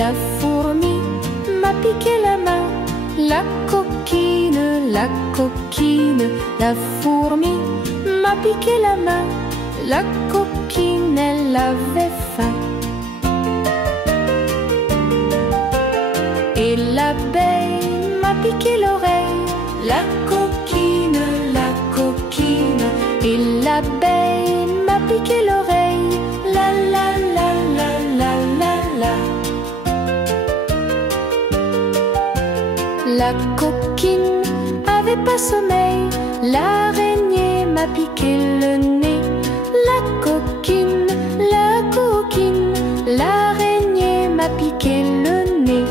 La fourmi m'a piqué la main. La coquine, la fourmi m'a piqué la main. La coquine, elle avait faim. Et l'abeille m'a piqué l'oreille. La coquine, et l'abeille m'a piqué l'oreille. La la la la la la la. La coquine avait pas sommeil. L'araignée m'a piqué le nez. La coquine, l'araignée m'a piqué le nez.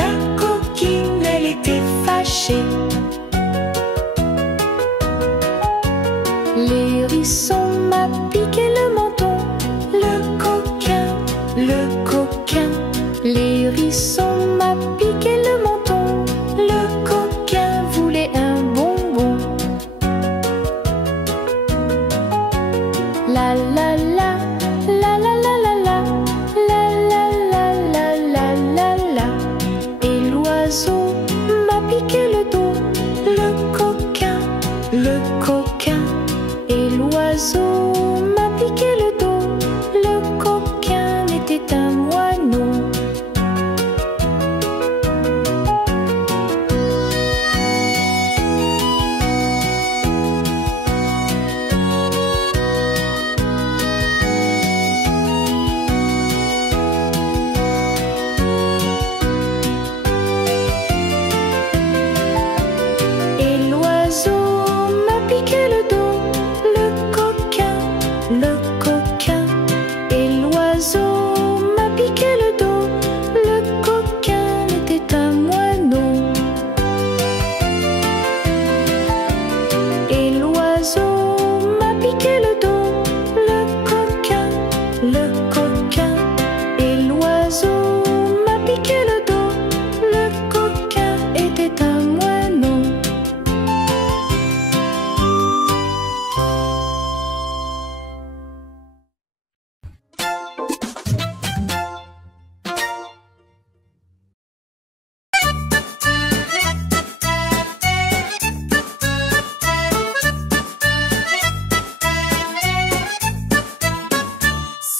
La coquine, elle était fâchée. L'hérisson m'a piqué le menton. Le coquin, l'hérisson m'a piqué le menton. Le coquin voulait un bonbon. La la la, la la la la la, la la la la la la la. Et l'oiseau m'a piqué le dos. Le coquin, et l'oiseau m'a piqué le dos. Le coquin était un moineau.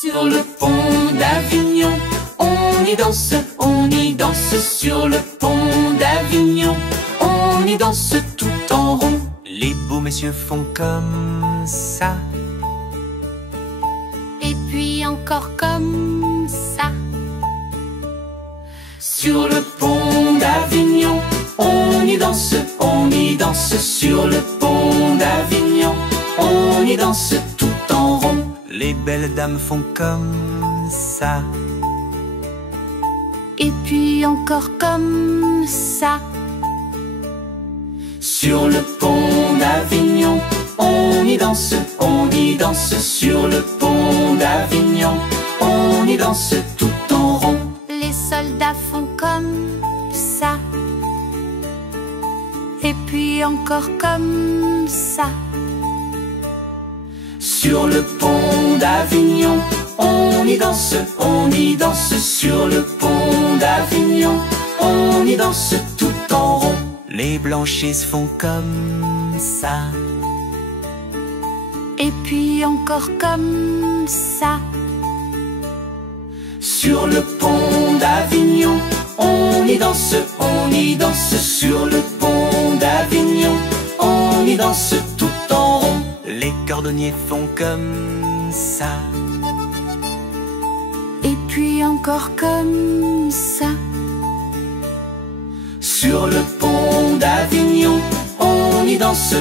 Sur le pont d'Avignon, on y danse sur le pont d'Avignon, on y danse tout en rond. Les beaux messieurs font comme ça, Et puis encore comme ça. Sur le pont d'Avignon, on y danse sur le pont d'Avignon, on y danse tout en rond. les belles dames font comme ça, Et puis encore comme ça. Sur le pont d'Avignon, on y danse sur le pont d'Avignon, on y danse tout en rond. Les soldats font comme ça. Et puis encore comme ça. Sur le pont d'Avignon, on y danse sur le pont d'Avignon, on y danse tout en rond. les blanchisses font comme ça, Et puis encore comme ça. Sur le pont d'Avignon, on y danse sur le pont d'Avignon, on y danse tout en rond. les cordonniers font comme ça, Et puis encore comme ça. Sur le pont d'Avignon, on y danse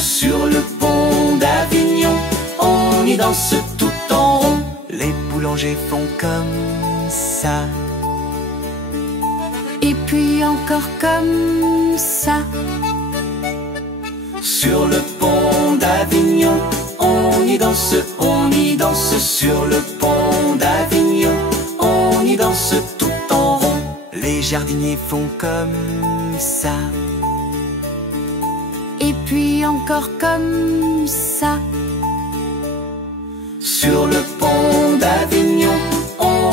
sur le pont d'Avignon, on y danse tout en rond. les boulangers font comme ça, Et puis encore comme ça. Sur le pont d'Avignon, on y danse sur le pont d'Avignon, on y danse tout en rond. les jardiniers font comme ça, Et puis encore comme ça. Sur le pont d'Avignon, on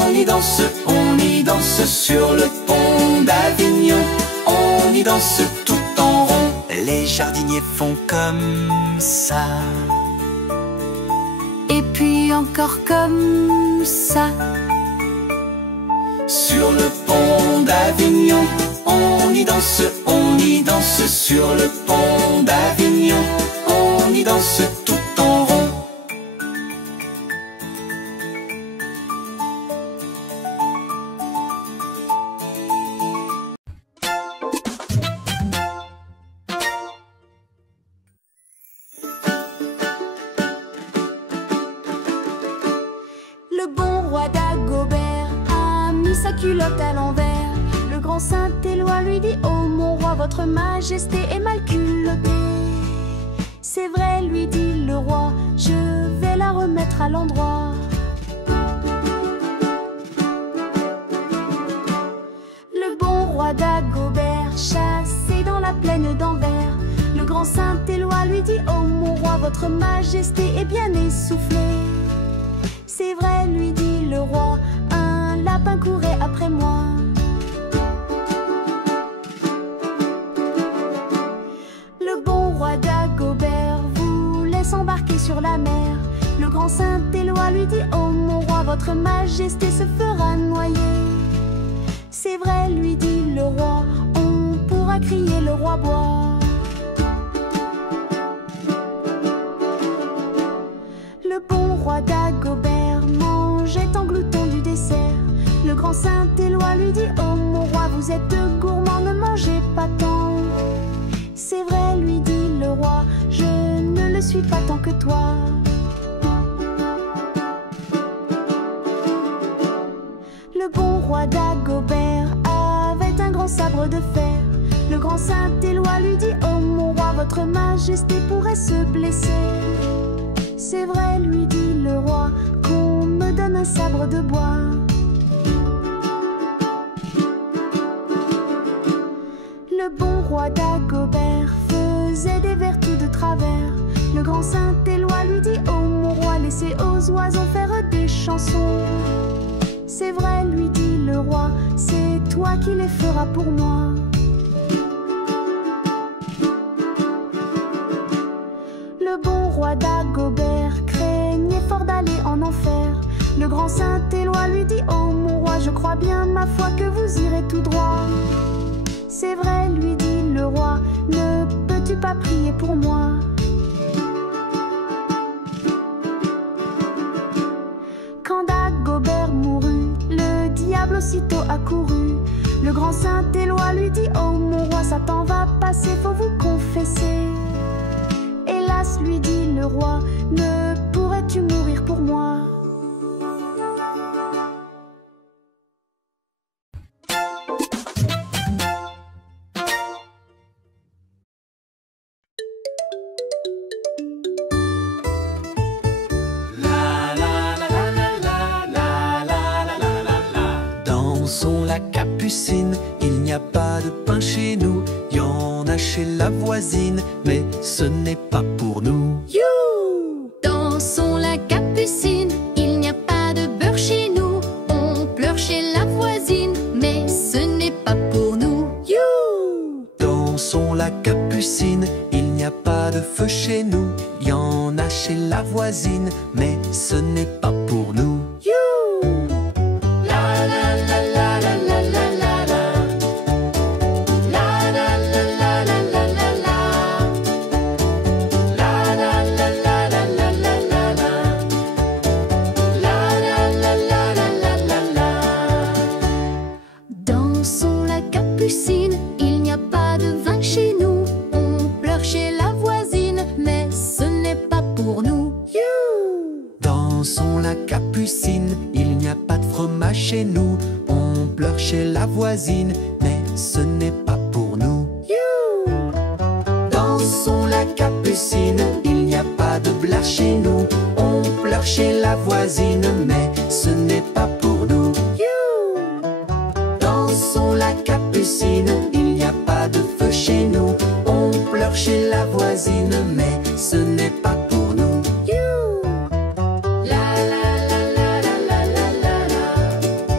on y danse sur le pont d'Avignon. On y danse tout en rond. Les jardiniers font comme ça. Et puis encore comme ça. Sur le pont d'Avignon, on y danse sur le pont d'Avignon. On y danse tout en rond. Le bon roi Dagobert a mis sa culotte à l'envers. Le grand Saint-Éloi lui dit: oh mon roi, votre majesté est mal culottée. C'est vrai, lui dit le roi, je vais la remettre à l'endroit. Le bon roi Dagobert, chassé dans la plaine d'Anvers. Le grand Saint-Éloi lui dit: oh mon roi, votre majesté est bien essoufflée. C'est vrai, lui dit le roi, un lapin courait après moi. Le bon roi Dagobert voulait s'embarquer sur la mer. Le grand Saint-Éloi lui dit: oh mon roi, votre majesté se fera noyer. C'est vrai, lui dit le roi, on pourra crier le roi boit. Le bon roi Dagobert mangeait en glouton du dessert. Le grand Saint-Éloi lui dit: oh mon roi, vous êtes gourmand, ne mangez pas tant. C'est vrai, lui dit le roi, je ne le suis pas tant que toi. Le bon roi Dagobert avait un grand sabre de fer. Le grand Saint-Éloi lui dit: oh mon roi, votre majesté pourrait se blesser. C'est vrai, lui dit le roi, qu'on me donne un sabre de bois. Le bon roi Dagobert faisait des vertus de travers. Le grand Saint-Éloi lui dit: oh mon roi, laissez aux oiseaux faire des chansons. C'est vrai, lui dit le roi, c'est toi qui les feras pour moi. Le bon roi Dagobert craignait fort d'aller en enfer. Le grand Saint-Éloi lui dit: oh mon roi, je crois bien, ma foi, que vous irez tout droit. C'est vrai, lui dit le roi, ne peux-tu pas prier pour moi? Quand Dagobert mourut, le diable aussitôt accourut. Le grand Saint-Éloi lui dit: oh mon roi, Satan va passer, faut vous confesser. Hélas, lui dit le roi, ne pourrais-tu mourir pour moi? Dansons la capucine, il n'y a pas de pain chez nous. Il y en a chez la voisine, mais ce n'est pas pour nous. You! Dansons la capucine, il n'y a pas de beurre chez nous. On pleure chez la voisine, mais ce n'est pas pour nous. You! Dansons la capucine, il n'y a pas de feu chez nous. Il y en a chez la voisine, mais ce n'est pas pour nous. You! Dansons la capucine, il n'y a pas de vin chez nous. On pleure chez la voisine, mais ce n'est pas pour nous. You! Dansons la capucine, il n'y a pas de fromage chez nous. On pleure chez la voisine, mais ce n'est pas pour nous. You! Dansons la capucine, il n'y a pas de blard chez nous. On pleure chez la voisine, mais ce n'est pas pour nous. You! Dansons la capucine, il n'y a pas de feu chez nous. On pleure chez la voisine, mais ce n'est pas pour nous. You! La la la la la la la la la.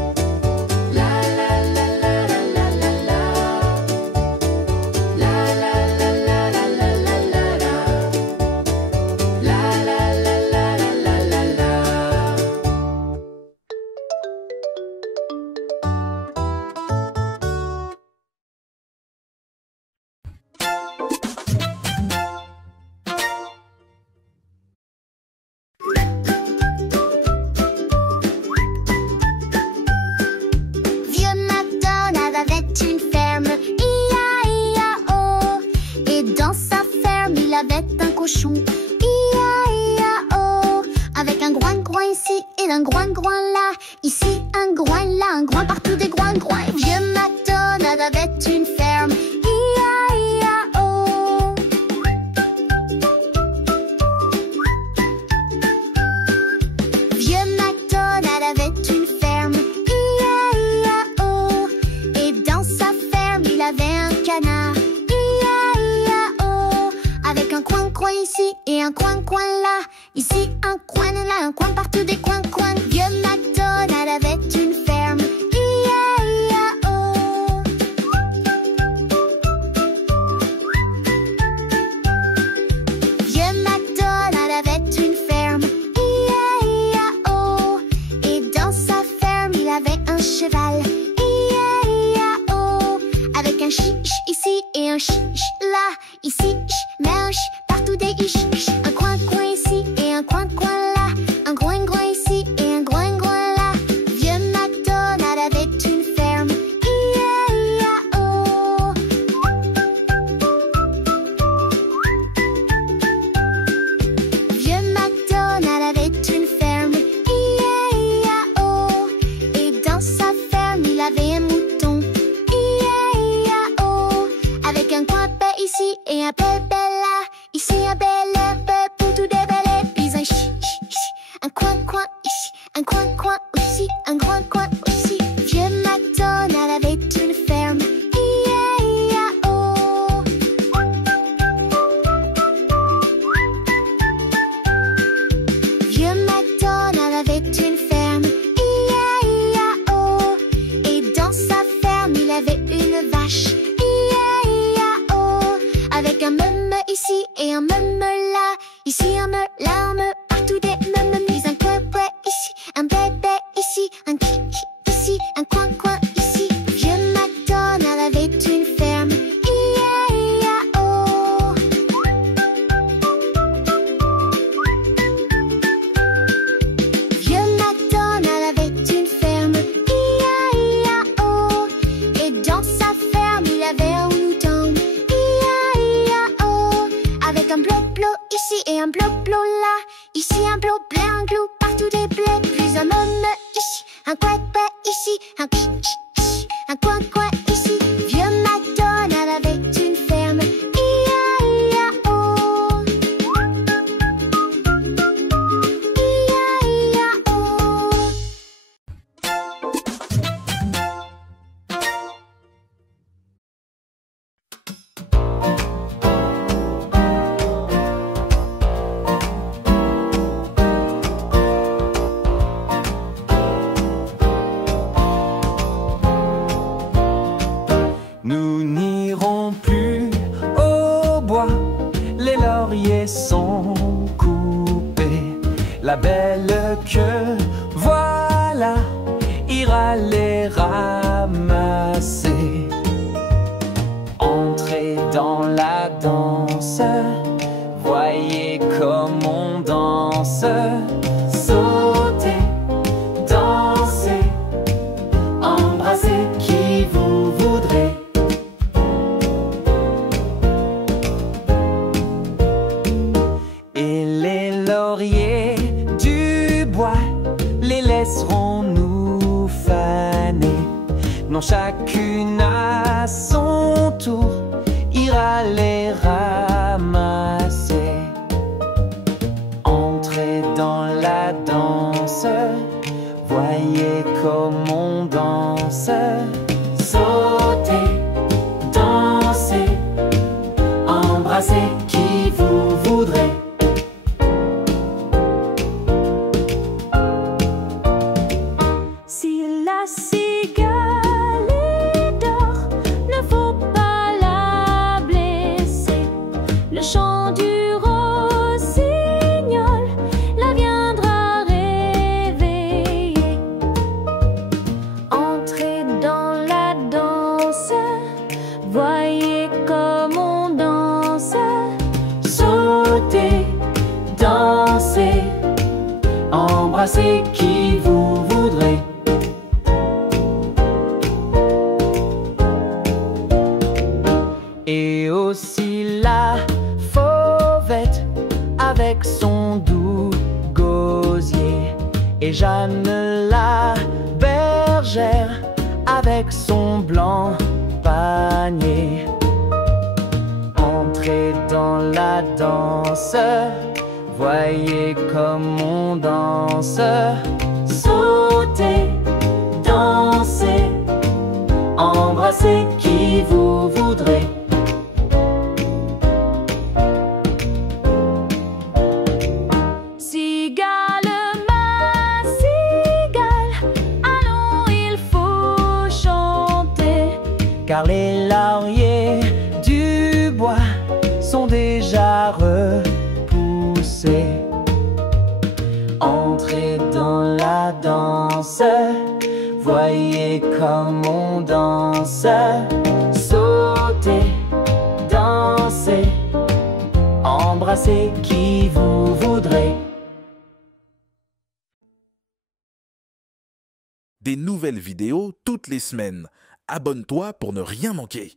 cochon. I-a-i-a-o. Avec un groin ici et un groin là. Ici un groin là, un groin partout, des groins. Vieux MacDonald avait une ferme. I-a-i-a-o. Vieux MacDonald avait une ferme. I-a-i-a-o. Et dans sa ferme, il avait un canard. I-a-i-a-o. Avec un coin ici et un coin là. Ici un coin là, un coin partout, des coins. Vieux MacDonald avait une ferme. I-a-i-a-o. Vieux MacDonald avait une ferme. I-a-i-a-o. Et dans sa ferme, il avait un cheval. I-a-i-a-o. Avec un ch ici et un ch là. Ici mais un ch partout, des ish. Un coin ici et un coin là. Un groin ici et un groin là. Vieux MacDonald avait une ferme. I-a-i-a-o. Vieux MacDonald avait une ferme. I-a-i-a-o. Et dans sa ferme, il avait un mouton. I-a-i-a-o. Avec un coin ici et un bébé là. Ici un bébé pour tout débeller. Puis un un coin ici, un coin aussi, un grand coin aussi. Vieux MacDonald avait une ferme. I-a-i-a-o. Vieux MacDonald avait une ferme. I-a-i-a-o. Et dans sa ferme, il avait une vache. I-a-i-a-o. Avec un meum ici et un meum là. Ici un meum, là un meum, partout des meum. Puis un coin ici, un bébé ici, un ici, un coin ici. Vieux MacDonald avait une ferme. I-a-i-a-o. Vieux MacDonald avait une ferme. I-a-i-a-o. Et dans sa ferme, il avait un mouton. I-a-i-a-o. Avec un bleu ici et un bleu là. Ici un bleu blanc, glou, partout des bleus. Puis un homme ici, un coin ici, un coin ici. Vieux MacDonald avait une ferme. I-a-i-a-o. I-a-i-a-o. Nous n'irons plus au bois, les lauriers sont coupés. La belle que voilà ira les ramasser. Entrez dans la danse, voyez comme on danse. Sautez, dansez, embrassez qui vous voudrez. Et les lauriers du bois les laisseront nous faner. Non, chacune à son tour ira les ramasser. Entrez dans la danse, voyez comme on danse. Sautez, dansez, embrassez qui vous voudrez. Si la cigale est d'or, ne faut pas la blesser. Le chant du rossignol la viendra réveiller. Entrez dans la danse, voyez comme on danse. Sautez, dansez, embrassez qui vous voudrez. Et aussi la fauvette et Jeanne la bergère avec son blanc panier. Entrez dans la danse, voyez comme on danse. Sautez, dansez, embrassez qui vous voudrez. Cigale, ma cigale, allons, il faut chanter. Car les lauriers du bois sont déjà repoussés. Entrez dans la danse, voyez comme on danse. Sautez, dansez, embrassez qui vous voudrez. Des nouvelles vidéos toutes les semaines. Abonne-toi pour ne rien manquer.